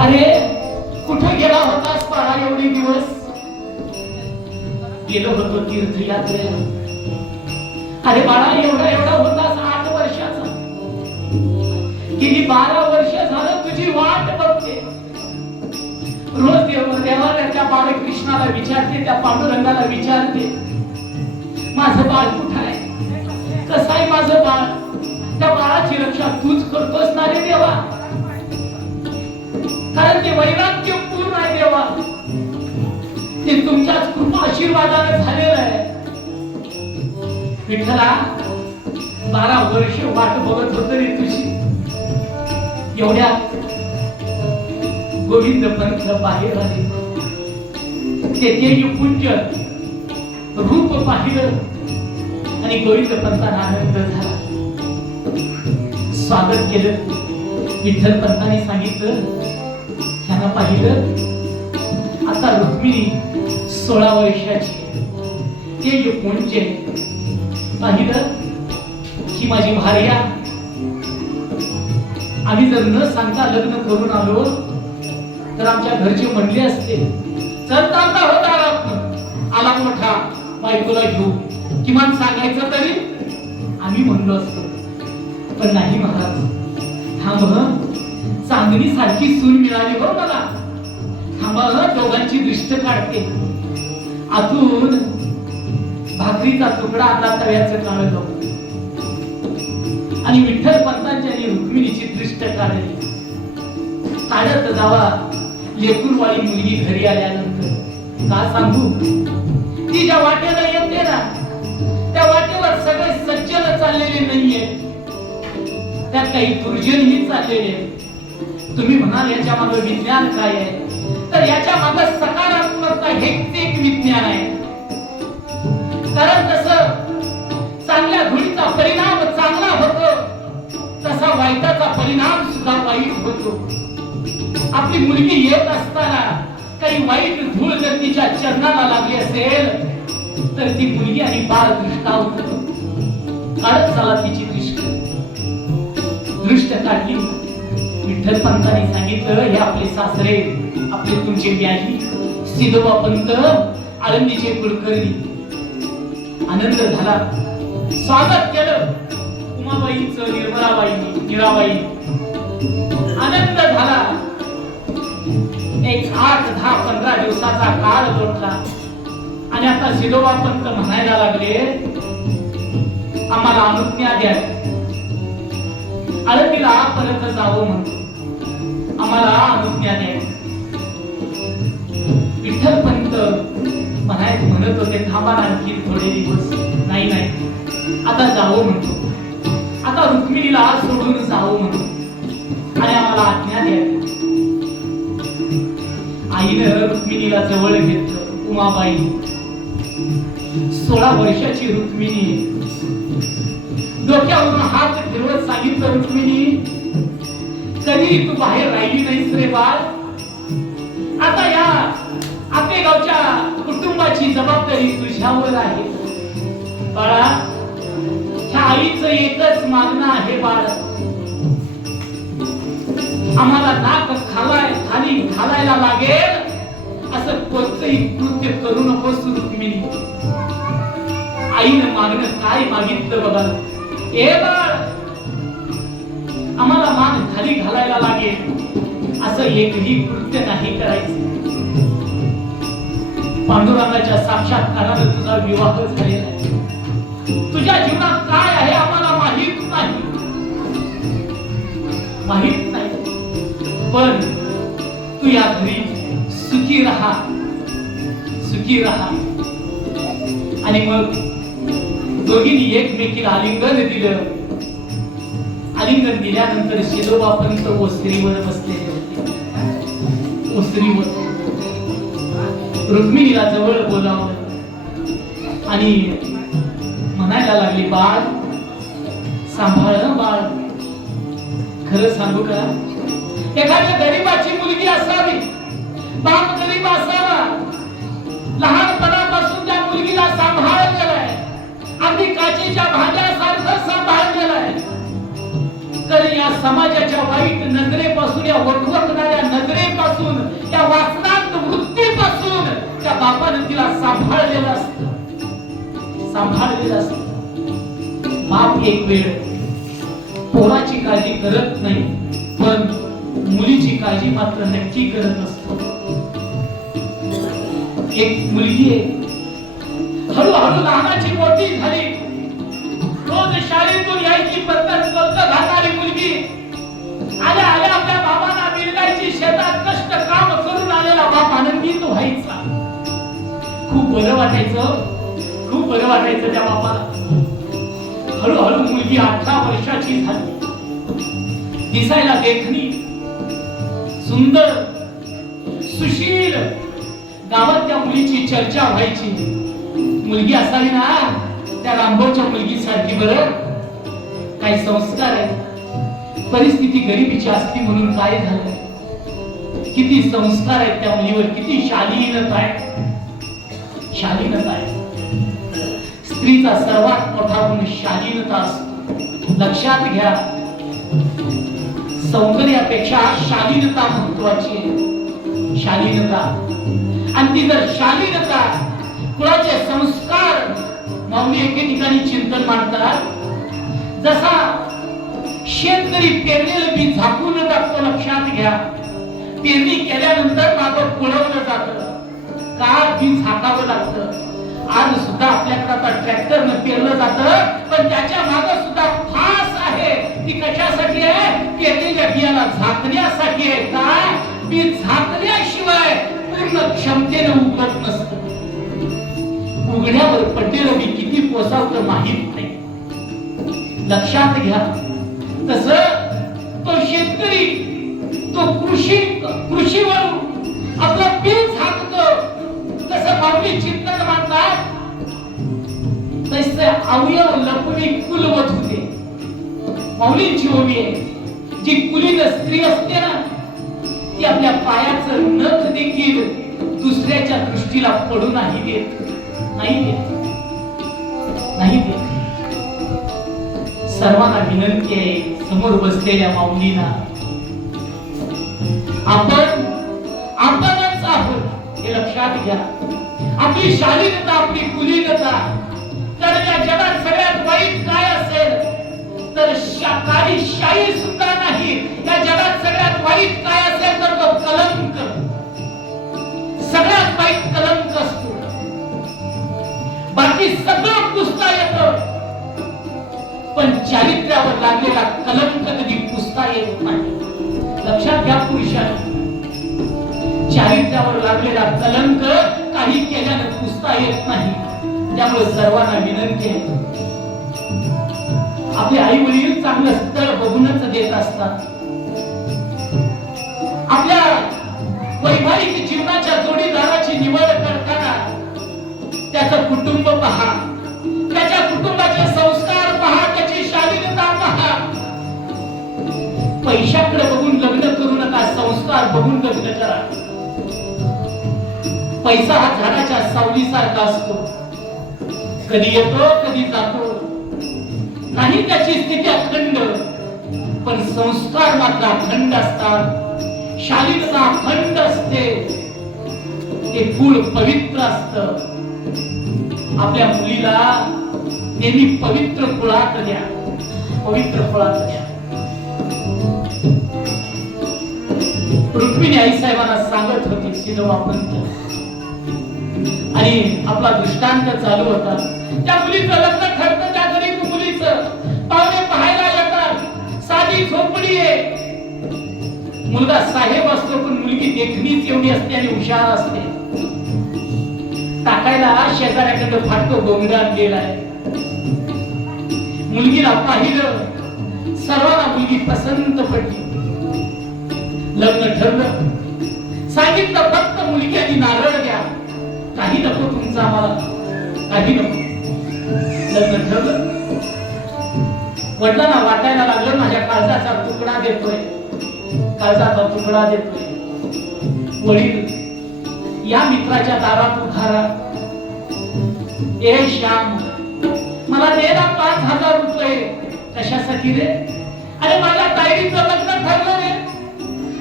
अरे कुठे गेला होतास बाळा एवढे दिवस? गेलो होतो तीर्थयात्रेला. अरे बाळा एवढा एवढा होतास 8 वर्षाचा. गेली 12 वर्ष झालं तुझी वाट बघते. रोज देवाच्या बाळकृष्णाला विचारते, त्या पांडुरंगाला विचारते, माझं बाळ कुठं आहे, कसं आहे माझं बाळ? त्या बाळाची रक्षा तूच करतोस ना रे देवा? कारण ते वैराग्य पूर्ण आहे देवा, ते तुमच्याच कृपा आशीर्वादाने झालेलं आहे. विठ्ठला 12 वर्ष वाट बघत होत रे तुझी. एवढ्यात गोविंद पंथ बाहेर आले. तेथे पूज्य रूप पाहिलं आणि गोविंद पंथांना आनंद झाला. स्वागत केलं. विठ्ठल पंतांनी सांगितलं, त्यांना पाहिलं आता रुक्मिणी 16 वर्षाची, ते कोणचे पाहिलं ही माझी भार्या. आम्ही जर न सांगता लग्न करून आलो तर आमच्या घरचे म्हणले असते, चलता होता आला मोठा बायकोला घेऊ, किमान सांगायचं तरी आम्ही म्हणलो असतो. पण नाही महाराज, थांब, चांदणी सारखी सून मिळाली हो मला. थांबा, दोघांची दृष्ट काढते. आतून भाकरीचा तुकडा आता तव्याचं काढलं आणि विठ्ठल पंतांच्या रुक्मिणीची दृष्ट काढली. काढत जावा. लेकरवाळी मुलगी घरी आल्यानंतर का सांगू, ती ज्या वाटेला येते ना त्या वाटेवर सगळे सज्जन चाललेले नाहीये, त्यात काही दुर्जनही चाललेले. तुम्ही म्हणाल याच्या मागे विज्ञान काय आहे, तर याच्या मागे सकारात्मकता हेच एक विज्ञान आहे. कारण जसं चांगल्या धुळीचा परिणाम चांगला होतो तसा वाईटाचा परिणाम सुद्धा वाईट होतो. आपली मुलगी येत असताना काही वाईट धूळ जर तिच्या चरणाला लागली असेल तर ती मुलगी आणि बाळ दृष्टावत काढत चला तिची दृष्ट काढली. विठ्ठल पंतांनी सांगितलं, हे आपले सासरे, आपले तुमचे व्याजी सिद्धोबा पंत आळंदीचे कुलकर्णी. आनंद झाला. स्वागत केलं उमाबाईंचं, मीराबाई. आनंद झाला. एक 8, 10, 15 दिवसाचा काळ लोटला आणि आता सिद्धोबा पंत म्हणायला लागले, आम्हाला अनुज्ञा द्या, आळंदीला परत जावं म्हणतो, आम्हाला अनुज्ञा द्या. विठ्ठल पंत म्हणत होते, थांबा आणखी थोडे दिवस. नाही, आता जावं म्हणतो, आता रुक्मिणीला सोडून जावं म्हणतो आणि आम्हाला आज्ञा द्या. आईनं रुक्मिणीला जवळ घेतलं. उमाबाई 16 वर्षाची रुक्मिणी. डोक्यावरून हात फिरवत सांगितलं, रुक्मिणी कधी तू बाहेर राहिली नाहीस रे बाळ. आता या आपेगावच्या कुटुंबाची जबाबदारी तुझ्यावर आहे बाळा. ह्या आईचं एकच मागणं आहे बाळ, आम्हाला नाक खाली घालायला लागेल असं कोणतंही कृत्य करू नकोस रुक्मिणी. आईनं मागणं काय मागितलं बघा, ए बाळ आम्हाला मान खाली घालायला लागेल असं एकही कृत्य नाही करायचं. पांडुरंगाच्या साक्षात्काराने तुझा विवाह झालेला आहे. तुझ्या जीवनात काय आहे आम्हाला माहित नाही, पण तू या घरी सुखी राहा. आणि मग दोघींनी एकमेकीला आलिंगन दिलं. आलिंगन दिल्यानंतर सिद्धोबा पंत ओसरीवर बसलेले होते. ओसरीवर रुक्मिणीला जवळ बोलावलं आणि म्हणायला लागली, बाळ सांभाळ बाळ. खरं सांगू का, एखाद्या गरीबाची मुलगी असावी, बाप गरीब असावा, लहानपणापासून त्या मुलगीला सांभाळलेलं आहे, अगदी काचेच्या भांड्यासारखं सांभाळलेलं आहे. तर या समाजाच्या वाईट नजरेपासून, या वखवकणाऱ्या नजरे वासनांत वृत्तीपासून त्या बापाने तिला सांभाळलेलं असतं. बाप एक वेळ पोराची काळजी करत नाही, पण मुलीची काळजी मात्र नक्की करत असतो. एक मुलगी आहे, हळूहळू लहानाची मोठी झाली. रोज शाळेतून यायची पद्धत घालणारी मुलगी आल्या आल्या आपल्या बाबांना मिळायची. शेतात कष्ट काम करून आलेला बाप आनंदित व्हायचा. खूप बरं वाटायचं त्या बापाला. हळूहळू मुलगी 18 वर्षाची झाली. दिसायला देखणी, सुंदर, सुशील. गावात त्या मुलीची चर्चा व्हायची. मुलगी असावी ना त्या रामभाऊच्या मुलगी सारखी. बरं काय संस्कार आहे. परिस्थिती गरिबीची असती म्हणून काय झालं. किती संस्कार आहेत त्या मुलीवर, किती शालीनता आहे. स्त्रीचा सर्वात मोठा गुण शालीनता असतो. लक्षात घ्या, सौंदर्यापेक्षा शालीनता महत्वाची आहे. शालीनता. आणि ती जर शालीनता, कुळाचे संस्कार. माऊली एके ठिकाणी चिंतन मांडतात, जसा शेतकरी पेरलेलं बी झाकून टाकतो. लक्षात घ्या, पेरणी केल्यानंतर मागं पुळवलं जातं, का बी झाकावं लागतं. आज सुद्धा आपल्याकडे आता ट्रॅक्टरनं पेरलं जातं, पण त्याच्या मागे सुद्धा फास आहे. ती कशासाठी आहे? पेरलेल्या बियाला झाकण्यासाठी आहे. काय? बी झाकल्याशिवाय पूर्ण क्षमतेने उगवत नसतं. उघड्यावर पडलेलं बी किती पोसावतं माहित नाही. लक्षात घ्या, तसं तो शेतकरी, तो कृषीवर आपलं बी झाकतो. तसं माऊली चिंतन मांडतात, तसे अवयव लपवी कुलवत होते. माऊलींची ओवी आहे, जी कुलीन स्त्री असते ना, ती आपल्या पायाचं नख देखील दुसऱ्याच्या दृष्टीला पडू नाही देत. सर्वांना विनंती आहे, समोर बसलेल्या माऊलींना, आपणच आहोत हे लक्षात घ्या. आपली शालीनता, आपली कुलीनता. तर या जगात सगळ्यात वाईट काय असेल तर काही शाही सुद्धा नाही. या जगात सगळ्यात वाईट काय असेल तर तो कलंक. सगळ्यात वाईट कलंक असतो. बाकी सगळं पुसता येतं, पण चारित्र्यावर लागलेला कलंक कधी पुसता येत नाही. लक्षात घ्या पुरुषांनी, चारित्र्यावर लागलेला कलंक काही केल्याने पुसता येत नाही. त्यामुळे सर्वांना विनंती आहे, आपले आई वडील चांगलं स्थळ बघूनच देत असतात. आपल्या वैवाहिक जीवनाच्या जोडीदाराची निवड करताना त्याचं कुटुंब पहा, त्याच्या कुटुंबाचे संस्कार पहा, त्याची शालीनता पहा. पैशाकडे बघून लग्न करू नका, संस्कार बघून लग्न करा. पैसा हा झाडाच्या सावलीसारखा असतो, कधी येतो कधी जातो. नाही त्याची स्थिती अखंड, पण संस्कार मात्र अखंड असतात. शालीनता अखंड असते. ते कुळ पवित्र असतं. आपल्या मुलीला नेहमी पवित्र कुळात द्या, पवित्र कुळात द्या. रुक्मिणी आई साहेबांना सांगत होती सिद्धवापंत, आणि आपला दृष्टांत चालू होता. त्या मुलीचं लग्न ठरतं, त्या गरीब मुलीचं. पाहुणे पाहायला येतात, साधी झोपडी आहे. मुलगा साहेब असतो, पण मुलगी देखणीच एवढी असते आणि हुशार असते. टाकायला शेजाऱ्याकडे फाटको गोंगडा आणलेलाय. मुलगीला पाहिलं, सर्वांना मुलगी पसंत पडली. लग्न ठरलं. सांगितलं फक्त मुलगी आणि नारळ द्या, काही नको तुमचं आम्हाला, काही नको. लग्न ठरलं. वडिलांना वाटायला लागलं, माझ्या काळजाचा तुकडा देतोय, काळजाचा तुकडा देतोय. वडील या मित्राच्या दारात उभा राहा. ए श्याम, मला दे ना 5,000 रुपये. कशासाठी रे? अरे माझ्या ताईचं लग्न ठरलं रे.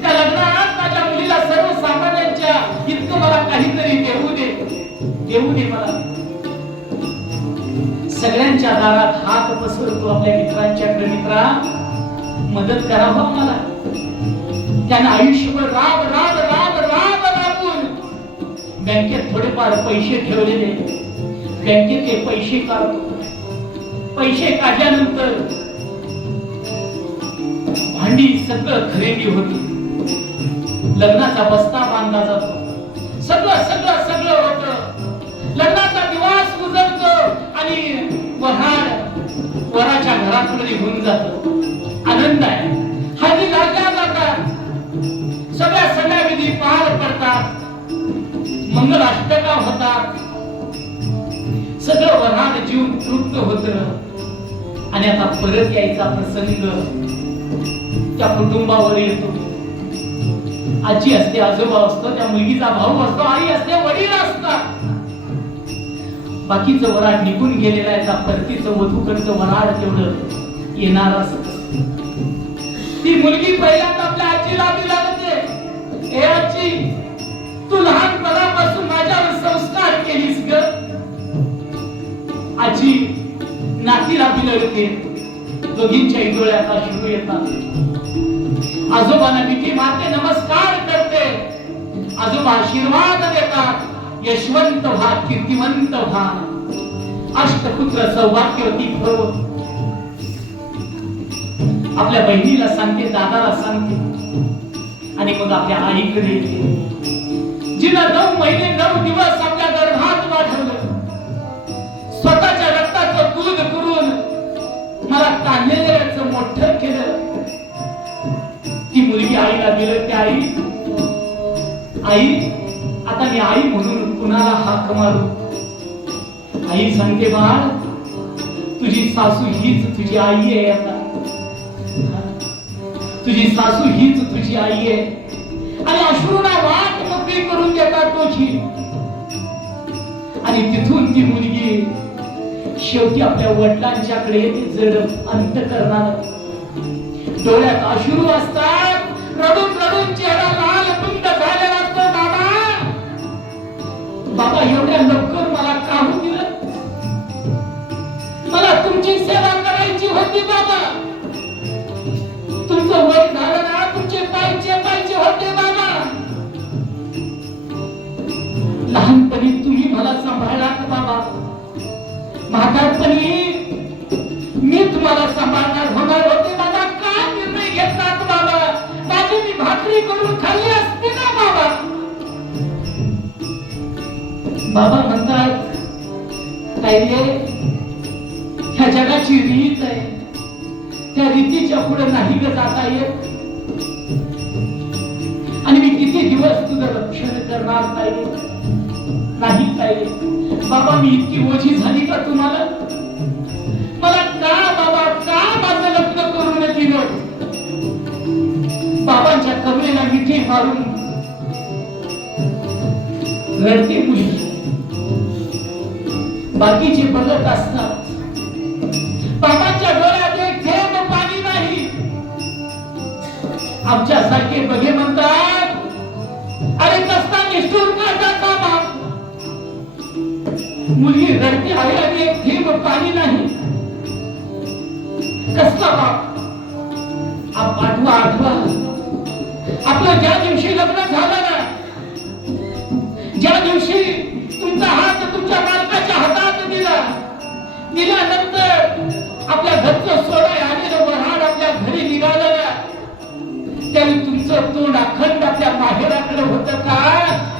त्या लग्नात माझ्या मुलीला सर्वसामान्यांची येऊ दे मला. सगळ्यांच्या दारात हात पसरतो आपल्या मित्रांच्याकडे. मित्रा, मदत करावा मला. त्यानं आयुष्यभर राब राब राब राब राबून बँकेत थोडेफार पैसे ठेवलेले. बँकेत ते पैसे काढतो. पैसे काढल्यानंतर भांडी सगळं खरेदी होती. लग्नाचा बस्ता बांधला जातो. सगळं सगळं सगळं होतं. लग्नाचा दिवस उजळतो आणि वराच्या घराकडे निघून जातो. आनंद आहे. हळदी लागल्या जातात. सगळ्या विधी पार पडतात. मंगलाष्टका होतात. सगळं वराड जीव तृप्त होत आणि आता परत यायचा प्रसंग त्या कुटुंबावर येतो. आजी असते, आजोबा असतो, त्या मुलगीचा भाऊ असतो, आई असते, वडील असतात. बाकीचं वराड निघून गेलेलं आहे. त्या परतीचं वधूकडचं वराड तेवढं येणार असत. ती मुलगी पहिल्यांदा आपल्या आजीला विचारते, हे आजी, तू लहानपणापासून माझ्यावर संस्कार केलीस ग. आजी नातीला विचारते. दोघींच्या डोळ्यात अश्रू येतात. आजोबांना मिठी मारते, नमस्कार करते. आजोबा आशीर्वाद देतात. यशवंत व्हा, कीर्तिवंत व्हा, अष्टपुत्र सौभाग्यवती भव. आपल्या बहिणीला सांगते, दादाला सांगते आणि मग आपल्या आईकडे येते. जिला 9 महिने 9 दिवस आपल्या गर्भात वाढवलं. स्वतःच्या रक्ताचं दूध करून मला काढलेलं मोठं केलं. ती मुलगी आईला दिलं. त्या आई आता मी आई म्हणून कुणाला हाक मारू. आई सांगते, बाळ, तुझी सासू हीच तुझी आई आहे. आता तुझी सासू हीच तुझी आई आहे. आणि अश्रूला वाट मोकळी करून देतात तुझी. आणि तिथून ती मुलगी शेवटी आपल्या वडिलांच्याकडे जड अंत करणार. डोळ्यात अश्रू असतात. रडून रडून चेहरा लाल पिंड झालेला असतो. बाबा, एवढ्या लवकर मला काढून दिलं. मला तुमची सेवा करायची होती बाबा. तुमचं वय झालं ना, तुमचे पाय चेपायचे होते बाबा. लहानपणी तुम्ही मला सांभाळलात बाबा. म्हातारपणी मी तुम्हाला सांभाळणार होणार होते. माझा काय निर्णय घेतलात बाबा. माझी मी भाकरी करून खाल्ली असते ना बाबा. बाबा म्हणतात, काय रे, ह्या जगाची रीत आहे. त्या रीतीच्या पुढे नाही ग जाता येत. आणि मी किती दिवस तुझं रक्षण करणार ताई. नाही ताई. बाबा, मी इतकी ओझी झाली का तुम्हाला? मला का बाबा, का माझं लग्न करून दिलं? बाबांच्या कमरेला मिठी मारून रडते मुलगी. बाकीचे बघत असतात. बाबांच्या डोळ्यात एक थेंब पाणी नाही. आमच्यासारखे बघे म्हणतात, अरे कसला निष्ठुर का जाता बाप. मुलगी रडते आहे आणि एक थेंब पाणी नाही. कसला बाप. आठवा आपलं ज्या दिवशी लग्न झालं ना, ज्या दिवशी तुमचा हात तुमच्या मालकाच्या हातात दिल्यानंतर आपल्या घरचं सोडे आलेलं वऱ्हाड आपल्या घरी निघालं ना, त्यावेळी तुमचं तोंड अखंड आपल्या माहेराकडे होतं का?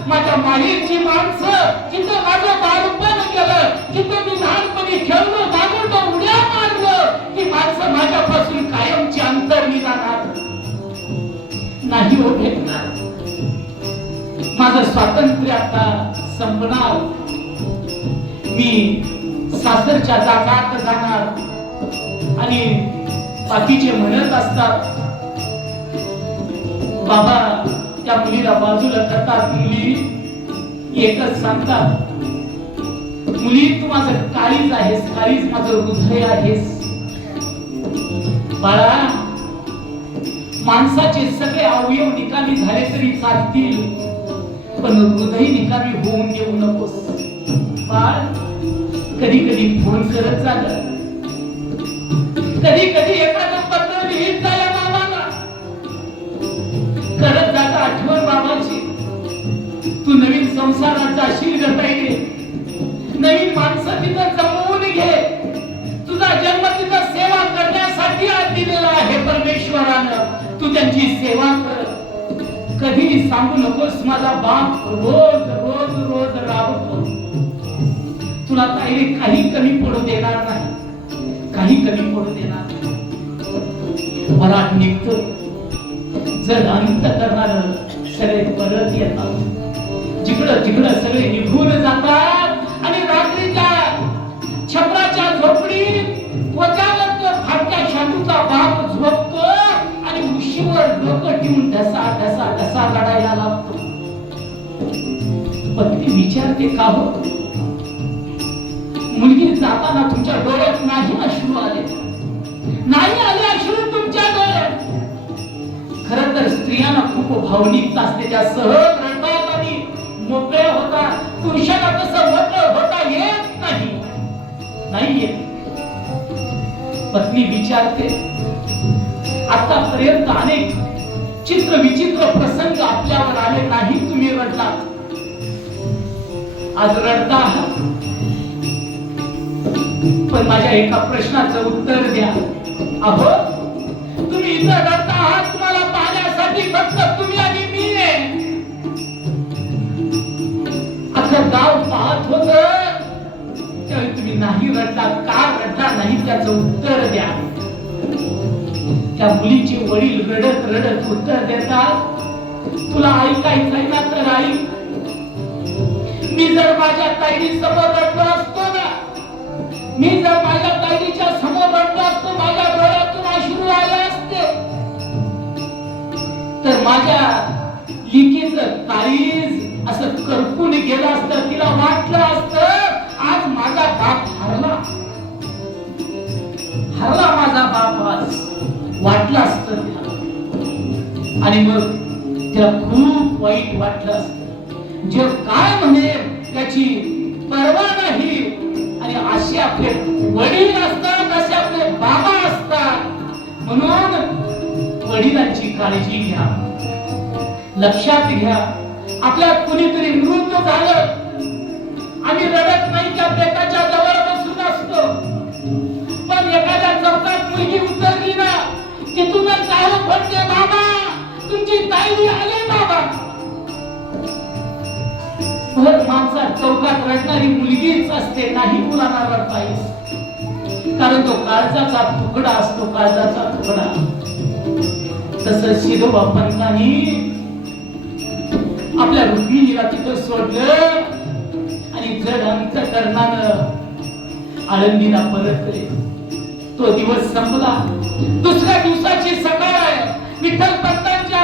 माझ्या माहेरची माणसं, जिथं माझं बालपण गेलं, जिथं मी लहानपणी खेळलो, बागडलो, उड्या मारलो, ती माणसं माझ्यापासून कायमची अंतरली जाणार नाही हो भेटणार. माझं स्वातंत्र्य आता संपणार. मी सासरच्या जागात जाणार. आणि बाकीचे म्हणत असतात, बाबा त्या मुलीला बाजूला करतात. मुली एकच सांगतात, मुली तू माझं काळीज आहेस, काळीज माझं हृदय आहेस. बाळा, माणसाचे सगळे अवयव निकामी झाले तरी चालतील, पण हृदय निकामी होऊन देऊ नकोस. बाळ कधी कधी फोन करत झालं, कधी कधी एखादं पत्र लिहित झालं बाबाला, करत जाता आठवण बाबाची. तू नवीन संसारात जाशील ग पहिले, नवीन माणसं तिथं जमवून घे. तुझा जन्म तिथं सेवा करण्यासाठी आज दिलेला आहे परमेश्वरानं. तू त्यांची सेवा कर. कधी सांगू नकोस माझा बाप रोज रोज रोज राबतो. तुला काही कमी पडू देणार नाही, काही कमी पडू देणार नाही. वरात निघतो, जर अंत करणार सगळे परत येतात. जिकडं तिकडं सगळे निघून जातात आणि रात्रीच्या छपराच्या झोपडीत वजावर तो फाटक्या शांतूचा बाप झोपतो आणि उशीवर डोकं ठेवून ढसा ढसा ढसा रडायला लागतो. पत्नी विचारते का हो, मुलगी जाताना तुमच्या डोळ्यात नाही अश्रू आले, नाही आले अश्रू तुमच्या डोळ्यात. खरं तर स्त्रियांना खूप भावनिकता असते, त्या सहज रडतात आणि मोकळे होतात. पुरुषांना तसं मोकळं होता येत नाही, नाही येत. पत्नी विचारते, आतापर्यंत अनेक चित्र विचित्र प्रसंग आपल्यावर आले नाही, तुम्ही रडलात, आज रडता आहात. पण माझ्या एका प्रश्नाचं उत्तर द्या. अहो तुम्ही इथं रडता आहात, तुम्हाला पाहण्यासाठी फक्त तुम्ही आणि मी आहे. अख्खं गाव पाहत होत, त्यावेळी तुम्ही नाही रडला, का रडला नाही त्याचं उत्तर द्या. त्या मुलीचे वडील रडत रडत उत्तर देतात, तुला ऐकायचंय ना तर ऐक. मी जर माझ्या ताईडी समोर रडलो असतो ना, मी जर माझ्या ताईडीच्या समोर रडलो असतो, माझ्या डोळ्यातून अश्रू आले असते, तर माझ्या लिकीचं काळीज असं करपून गेलं असतं. तिला वाटलं असतं आज माझा बाप हरला, हरला माझा बाप, आज वाटलं असतं तिला. आणि मग तिला खूप वाईट वाटलं असतं. जे काय म्हणे त्याची पर्वा नाही. आणि असे आपले वडील असतात, असे आपले बाबा असतात. म्हणून वडिलांची काळजी घ्या, लक्षात घ्या. आपल्या कुणीतरी मृत्यू झालं, आम्ही रडत नाही की एकाच्या जवळ बसून असतो. पण एखाद्या चौकात मुलगी उतरली ना, तिथूनच काय म्हणते, बाबा तुमची ताईडी आली बाबा. भर माणसात चौकात रडणारी मुलगीच असते, नाही मुलांना रडता येत, कारण तो काळजाचा तुकडा असतो, काळजाचा तुकडा. तसं शिरोबा पंतांनी आपल्या रुक्मिणीला तिथं सोडलं आणि जड अंतकरणानं आळंदीला परतले. तो दिवस संपला. दुसऱ्या दिवसाची सकाळ, विठ्ठल पंतांच्या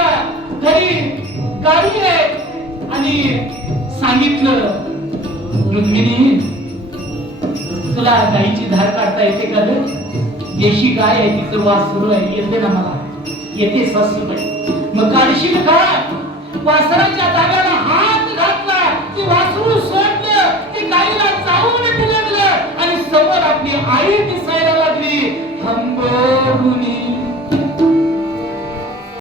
घरी गाडी आहे आणि सांगितलं, रुक्मिणी तुला गाईची धार काढता येते का ग? देशी गाय आहे, तिचं वासरू आहे, येते ना मला? येते सासूबाई. मग काढशील का? वासराच्या जागेला हात घातला, ती वासरू सोडलं, ती गाईला चावून बिलगलं आणि समोर आपली आई दिसायला लागली. हंबरुनी